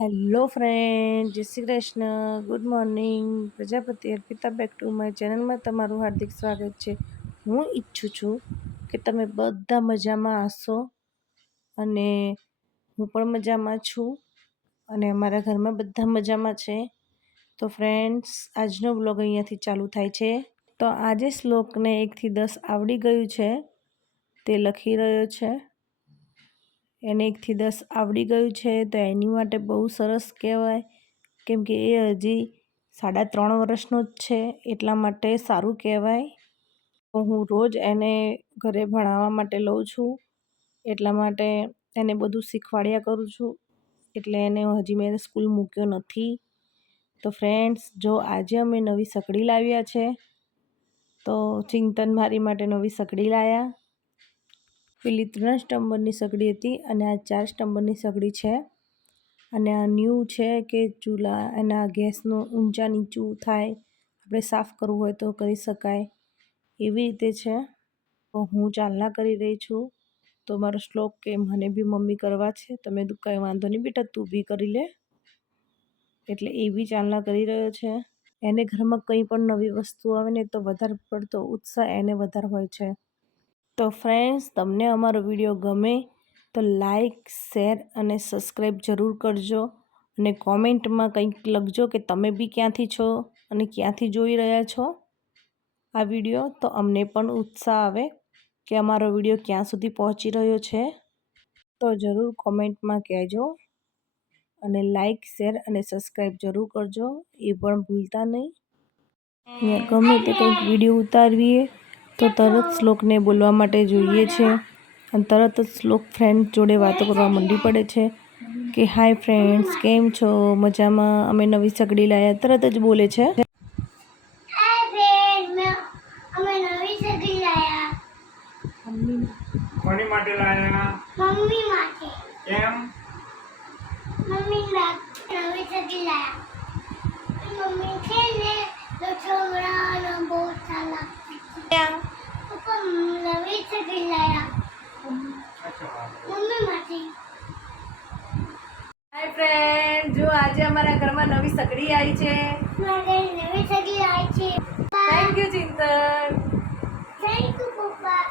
Hello friend, જય Shri Krishna, good morning. Prajapati Arpita back to my ચેનલમાં તમારું હાર્દિક સ્વાગત છે. હું ઈચ્છું છું કે તમે બધા મજામાં હશો અને હું પણ મજામાં છું અને અમારા ઘરમાં બધા મજામાં છે. તો ફ્રેન્ડ્સ, આજનો બ્લોગ અહીંયાથી ચાલુ થાય છે. તો આજે શ્લોકને 1 થી 10 આવડી ગયું છે, તે લખી રહ્યો છે. એને 1 થી 10 આવડી ગયું છે તો એની માટે બહુ સરસ કહેવાય, કેમ કે એ હજી 3.5 વર્ષનો જ છે, એટલા માટે સારું કહેવાય. તો હું રોજ એને ઘરે ભણાવવા માટે લઉં છું, એટલા માટે એને બધું શીખવાડ્યા કરું છું. એટલે એને હજી મેં સ્કૂલ મૂક્યો નથી. તો ફ્રેન્ડ્સ, જો આજે અમે નવી સકડી લાવ્યા છે, તો ચિંતન મારી માટે નવી સકડી લાવ્યા. પેલી 3 સ્ટમ્બરની સગડી હતી અને આ 4 સ્ટમ્બરની સગડી છે. અને આ ન્યૂ છે કે ચૂલા એના ગેસનું ઊંચા નીચું થાય, આપણે સાફ કરવું હોય તો કરી શકાય, એવી રીતે છે. તો હું ચાલના કરી રહી છું. તો મારો શ્લોક કે મને બી મમ્મી કરવા છે, તો મેં કીધું કંઈ વાંધો નહીં બેટા, તું બી કરી લે. એટલે એ બી ચાલના કરી રહ્યો છે. એને ઘરમાં કંઈ પણ નવી વસ્તુ આવે ને તો વધારે પડતો ઉત્સાહ એને વધારે હોય છે. તો ફ્રેન્ડ્સ, તમને અમારો વિડીયો ગમે તો લાઈક, શેર અને સબસ્ક્રાઈબ જરૂર કરજો અને કોમેન્ટમાં કંઈક લખજો કે તમે બી ક્યાંથી છો અને ક્યાંથી જોઈ રહ્યા છો આ વિડીયો. તો અમને પણ ઉત્સાહ આવે કે અમારો વિડીયો ક્યાં સુધી પહોંચી રહ્યો છે. તો જરૂર કોમેન્ટમાં કહેજો અને લાઈક, શેર અને સબસ્ક્રાઈબ જરૂર કરજો, એ પણ ભૂલતા નહીં. ગમે તે કંઈક વિડીયો ઉતારવીએ તો તરત શ્લોકને બોલવા માટે જોઈએ છે અને તરત જ શ્લોક ફ્રેન્ડ જોડે વાતો કરવા માંડી પડે છે કે હાય ફ્રેન્ડ્સ, કેમ છો, મજામાં, અમે નવી સગડી લાવ્યા, તરત જ બોલે છે. કોની માટે લાયા? મમ્મી માટે. કેમ? મમ્મી નવી સગડી લાયા. મમ્મી છે ને તો છોકરાઓનો બહુ સારા પપ્પા નવી સગડી લાયા મમ્મી માટે. હાય ફ્રેન્ડ, જો આજે અમારા ઘરમાં નવી સગડી આવી છે. નવી સગડી આવી છે. Thank you Chintan. Thank you પપ્પા.